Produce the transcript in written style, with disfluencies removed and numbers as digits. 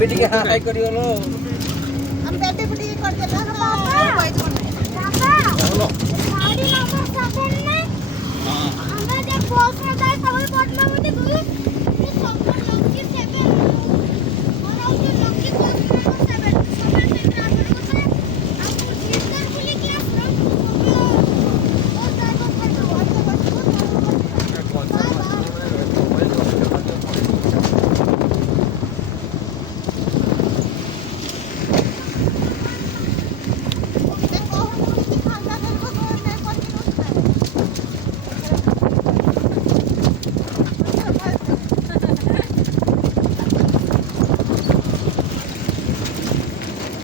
बेटी के हाय करियो लो हम बेटे को टिके कर देता पापा पापा गाड़ी नंबर 7 में আমরা যে বক্স না যাই তাহলে বটনা মধ্যে গই 7 লক্ষ্মী 7 ওরা হচ্ছে লক্ষ্মী